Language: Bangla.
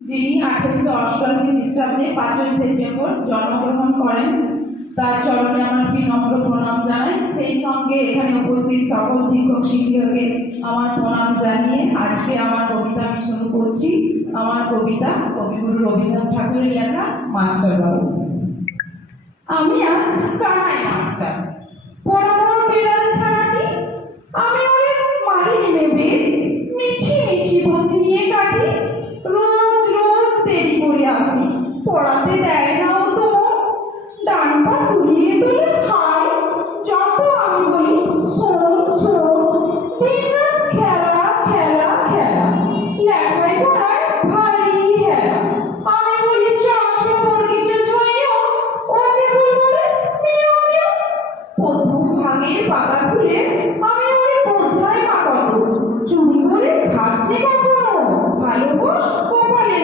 যিনি 1888 খ্রিস্টাব্দে 5ই সেপ্টেম্বর জন্মগ্রহণ করেন, তার চরণে আমার বিনম্র প্রণাম জানাই। সেই সঙ্গে এখানে উপস্থিত সকল শিক্ষক শিক্ষিকাকে আমার প্রণাম জানিয়ে আজকে আমার কবিতা আমি শুরু করছি। আমার কবিতা কবিগুরু রবীন্দ্রনাথ ঠাকুরের লেখা মাস্টার বাবু। আমি আজ কানাই মাস্টার, বরাবর বিড়াল ছানাটি, আমি ওরে মারিয়ে নেবে, মিছি মিছি বসে নিয়ে কাটি। রোজ রোজ দেরি করে আসি, পড়াতে দেয় না ও তো, ডান পা তুলিয়ে তুলে হাই